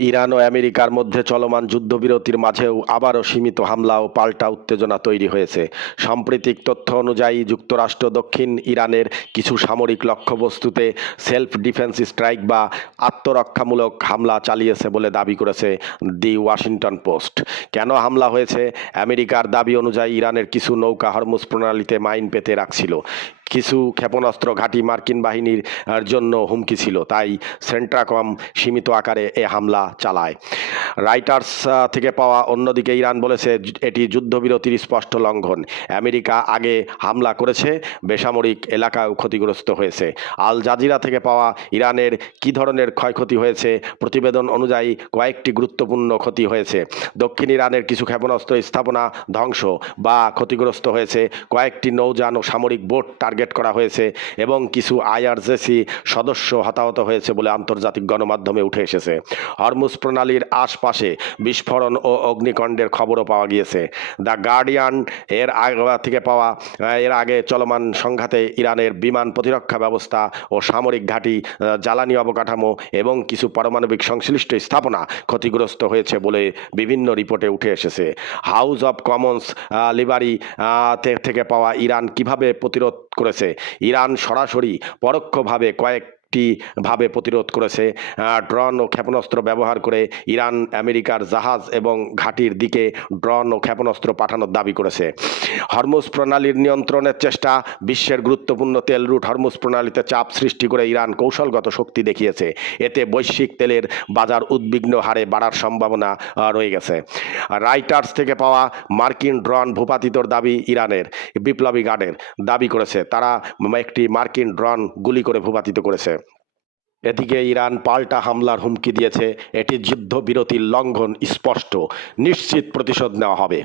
Iran ও আমেরিকার মধ্যে চলমান যুদ্ধবিরতির মাঝেও আবারও সীমিত হামলা ও পাল্টা উত্তেজনা তৈরি হয়েছে। সাম্প্রতিক তথ্য অনুযায়ী যুক্তরাষ্ট্র দক্ষিণ ইরানের কিছু সামরিক লক্ষ্যবস্তুতে সেলফ ডিফেন্স স্ট্রাইক বা আত্মরক্ষামূলক হামলা চালিয়েছে বলে দাবি করেছে দি ওয়াশিংটন পোস্ট। কেন হামলা হয়েছে? আমেরিকার দাবি অনুযায়ী ইরানের কিছু নৌকা হরমুজ প্রণালীতে মাইন পেতে রাখছিল। কিছু ক্ষেপণাস্ত্র ঘাঁটি মার্কিন বাহিনীর জন্য হুমকি ছিল, তাই সেন্ট্রাকম সীমিত আকারে এ হামলা চালায়। রাইটার্স থেকে পাওয়া অন্যদিকে ইরান বলেছে এটি যুদ্ধবিরতির স্পষ্ট লঙ্ঘন। আমেরিকা আগে হামলা করেছে, বেসামরিক এলাকাও ক্ষতিগ্রস্ত হয়েছে। আল জাজিরা থেকে পাওয়া ইরানের কী ধরনের ক্ষয়ক্ষতি হয়েছে? প্রতিবেদন অনুযায়ী কয়েকটি গুরুত্বপূর্ণ ক্ষতি হয়েছে। দক্ষিণ ইরানের কিছু ক্ষেপণাস্ত্র স্থাপনা ধ্বংস বা ক্ষতিগ্রস্ত হয়েছে, কয়েকটি নৌযান ও সামরিক বোট টার্গেট করা হয়েছে এবং কিছু আইআরজিসি সদস্য হতাহত হয়েছে বলে আন্তর্জাতিক গণমাধ্যমে উঠে এসেছে। হরমুজ প্রণালীর আশপাশে বিস্ফোরণ ও অগ্নিকাণ্ডের খবরও পাওয়া গিয়েছে। দ্য গার্ডিয়ান এর আগে চলমান সংঘাতে ইরানের বিমান প্রতিরক্ষা ব্যবস্থা ও সামরিক ঘাঁটি, জ্বালানি অবকাঠামো এবং কিছু পারমাণবিক সংশ্লিষ্ট স্থাপনা ক্ষতিগ্রস্ত হয়েছে বলে বিভিন্ন রিপোর্টে উঠে এসেছে। হাউস অব কমন্স লিবারি থেকে পাওয়া ইরান কিভাবে প্রতিরোধ করেছে? ইরান সরাসরি পরোক্ষভাবে ভাবে প্রতিরোধ করেছে। ড্রোন ও ক্ষেপণাস্ত্র ব্যবহার করে ইরান আমেরিকার জাহাজ এবং ঘাঁটির দিকে ড্রোন ও ক্ষেপণাস্ত্র পাঠানোর দাবি করেছে। হরমুজ প্রণালীর নিয়ন্ত্রণের চেষ্টা। বিশ্বের গুরুত্বপূর্ণ তেল রুট হরমুজ প্রণালীতে চাপ সৃষ্টি করে ইরান কৌশলগত শক্তি দেখিয়েছে। এতে বৈশ্বিক তেলের বাজার উদ্বিগ্ন হারে বাড়ার সম্ভাবনা রয়ে গেছে। রাইটার্স থেকে পাওয়া মার্কিন ড্রোন ভূপাতিতর দাবি ইরানের বিপ্লবী গার্ডের দাবি করেছে তারা একটি মার্কিন ড্রোন গুলি করে ভূপাতিত করেছে। এদিকে ইরান পাল্টা হামলার হুমকি দিয়েছে। এটি যুদ্ধবিরতির লঙ্ঘন, স্পষ্ট, নিশ্চিত প্রতিশোধ নেওয়া হবে।